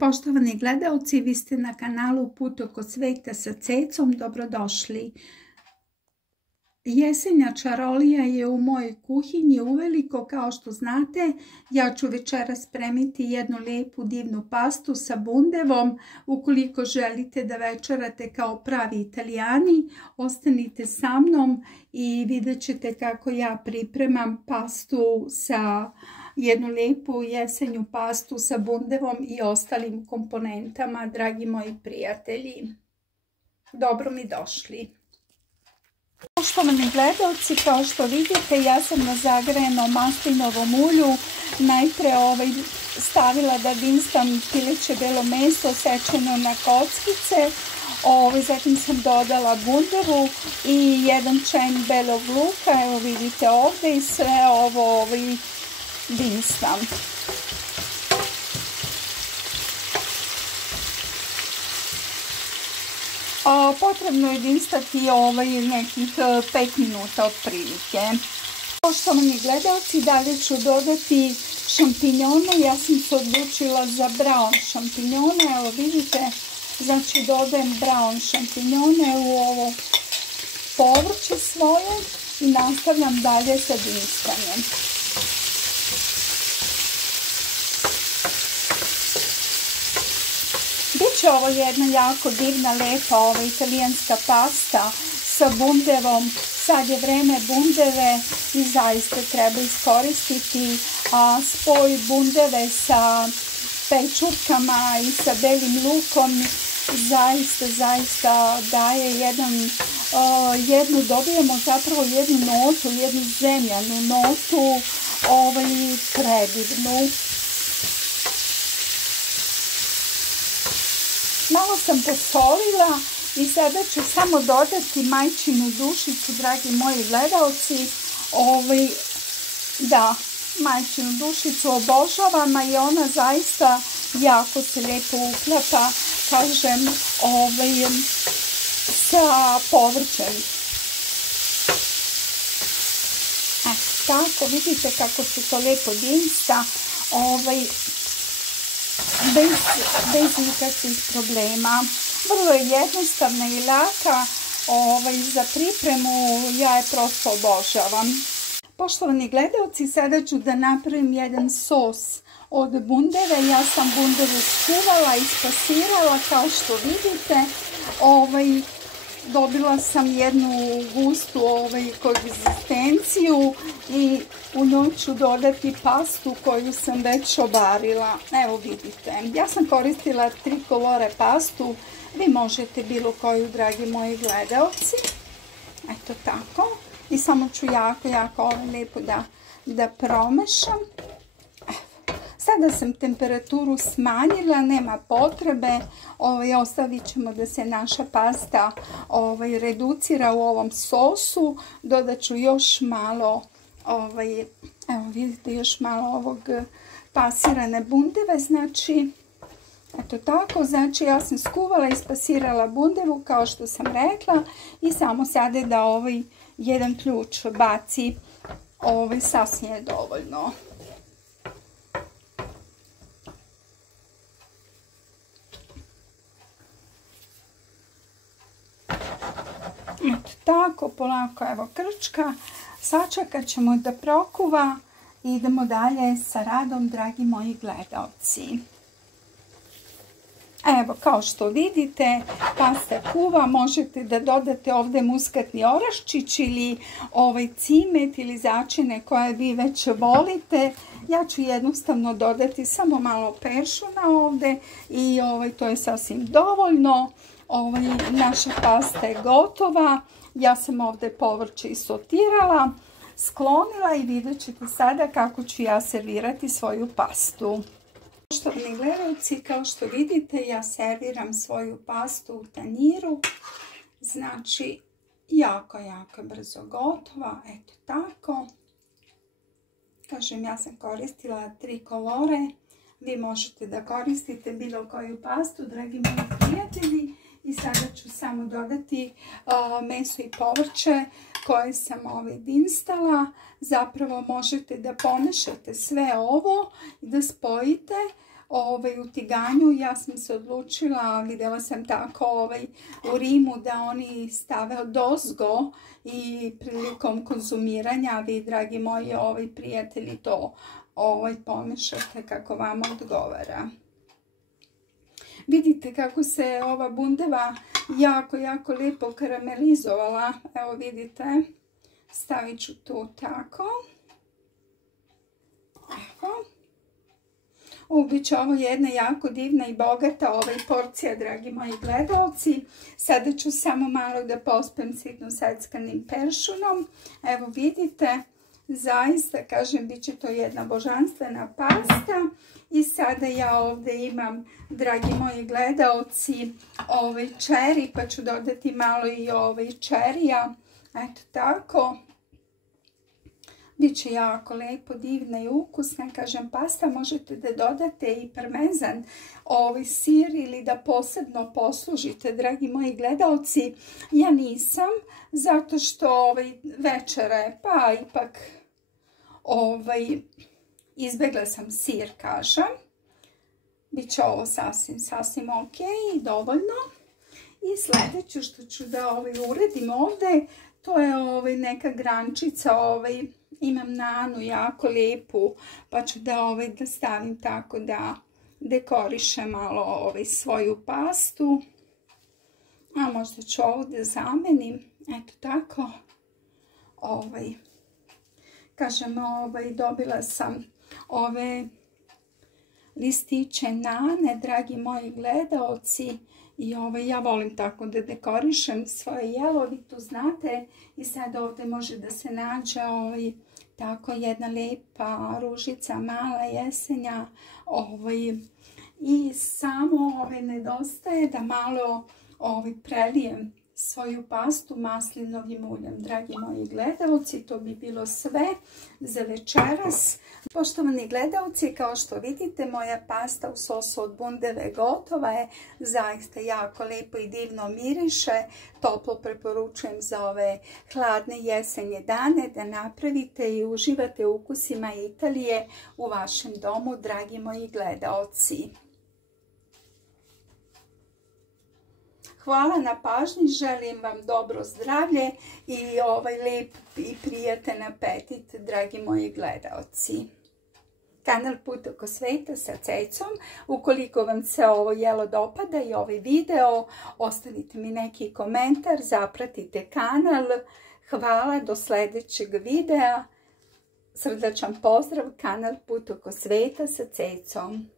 Poštovani gledalci, vi ste na kanalu Put oko sveta sa Cecom, dobrodošli. Jesenja čarolija je u mojoj kuhinji uveliko, kao što znate. Ja ću večeras spremiti jednu lijepu divnu pastu sa bundevom. Ukoliko želite da večerate kao pravi Italijani, ostanite sa mnom i vidjet ćete kako ja pripremam pastu sa jednu lijepu jesenju pastu sa bundevom i ostalim komponentama, dragi moji prijatelji. Dobro mi došli. Poštovani gledalci, kao što vidite, ja sam na zagrejanom maslinovom ulju najprije stavila da vinstam pileće belo meso sečeno na kockice. Zatim sam dodala bundevu i jedan čajn belog luka, evo vidite ovdje, i sve ovo vinstam. Potrebno je vinstati nekih 5 minuta otprilike. Poštovani gledalci, dalje ću dodati šampinjone. Ja sam se odlučila za brown šampinjone. Evo vidite, znači dodajem brown šampinjone u ovo povrće svoje i nastavljam dalje sa vinstanjem. Biće ovo jedna jako divna, lepa italijanska pasta sa bundevom. Sad je vreme bundeve i zaista treba iskoristiti spoj bundeve sa pečurkama i sa belim lukom. Zaista daje dobijemo zapravo jednu notu, jednu zemljanu notu, predivnu. Malo sam posolila i sada ću samo dodati majčinu dušicu, dragi moji gledalci. Majčinu dušicu obožavam i ona zaista jako se lijepo uklapa, kažem, sa povrćem. Tako, vidite kako se to lijepo vinsta, bez nikakvih problema. Vrlo je jednostavna i laka za pripremu, ja je prosto obožavam. Poštovani gledalci, sada ću da napravim jedan sos od bundeve. Ja sam bundevu skuvala i spasirala, kao što vidite. Dobila sam jednu gustu konzistenciju i u njoj ću dodati pastu koju sam već obarila. Evo vidite, ja sam koristila trikolore pastu, vi možete bilo koju, dragi moji gledalci. Eto tako. I samo ću jako lijepo da promešam. Sada sam temperaturu smanjila, nema potrebe, ostavit ćemo da se naša pasta reducira u ovom sosu. Dodat ću još malo, evo vidite, još malo ovog pasirane bundeve, znači, eto tako, znači ja sam skuvala i spasirala bundevu, kao što sam rekla, i samo sada da jedan ključ baci, sasvim je dovoljno. Eto tako, polako, evo krčka, sačekat ćemo da prokuva i idemo dalje sa radom, dragi moji gledalci. Evo, kao što vidite, pasta kuva, možete da dodate ovdje muskatni oraščić ili cimet ili začine koje vi već volite. Ja ću jednostavno dodati samo malo peršuna ovdje i to je sasvim dovoljno. Naša pasta je gotova. Ja sam ovdje povrće isotirala, sklonila i vidjet ćete sada kako ću ja servirati svoju pastu. Poštovani gledalci, kao što vidite, ja serviram svoju pastu u tanjiru. Znači, jako brzo gotova. Eto tako. Kažem, ja sam koristila trikolore. Vi možete da koristite bilo koju pastu, dragi moji prijatelji. I sada ću samo dodati meso i povrće koje sam vinstala. Zapravo možete da pomešate sve ovo i da spojite u Tiganju. Ja sam se odlučila, vidjela sam tako u Rimu da oni stave odozgo i prilikom konzumiranja, vi dragi moji prijatelji to pomešate kako vam odgovara. Vidite kako se ova bundeva jako lijepo karamelizovala. Evo vidite, stavit ću tu tako. Evo. Biće ovo jedna jako divna i bogata porcija, dragi moji gledalci. Sada ću samo malo da pospem sitno seckanim peršunom. Evo vidite, zaista, kažem, bit će to jedna božanstvena pasta. I sada ja ovdje imam, dragi moji gledalci, čeri, pa ću dodati malo i čerija. Eto tako. Biće jako lepo, divna i ukusna, kažem, pasta. Možete da dodate i parmezan, sir ili da posebno poslužite, dragi moji gledalci. Ja nisam, zato što večere, pa ipak izbjegla sam sir, kažem. Biće ovo sasvim ok i dovoljno. I sljedeće što ću da uredim ovdje, to je neka grančica, imam nanu jako lijepu, pa ću da stavim tako da dekorišem malo svoju pastu. A možda ću ovo da zamenim, eto tako. Kažem, dobila sam ove listiće nane, dragi moji gledaoci. I ja volim tako da dekorišem svoje jelo, vi tu znate. I sad ovdje može da se nađe tako jedna lijepa ružica, mala jesenja. I samo nedostaje da malo prelijem svoju pastu maslinovim uljem. Dragi moji gledalci, to bi bilo sve za večeras. Poštovani gledalci, kao što vidite, moja pasta u sosu od bundeve gotova je. Zaista jako lijepo i divno miriše. Toplo preporučujem za ove hladne jesenje dane da napravite i uživate u ukusima Italije u vašem domu, dragi moji gledalci. Hvala na pažnji, želim vam dobro zdravlje i lijep i prijatan apetit, dragi moji gledalci. Kanal Put oko sveta sa Cecom. Ukoliko vam se ovo jelo dopada i ovaj video, ostavite mi neki komentar, zapratite kanal. Hvala, do sljedećeg videa. Srdačan pozdrav, kanal Put oko sveta sa Cecom.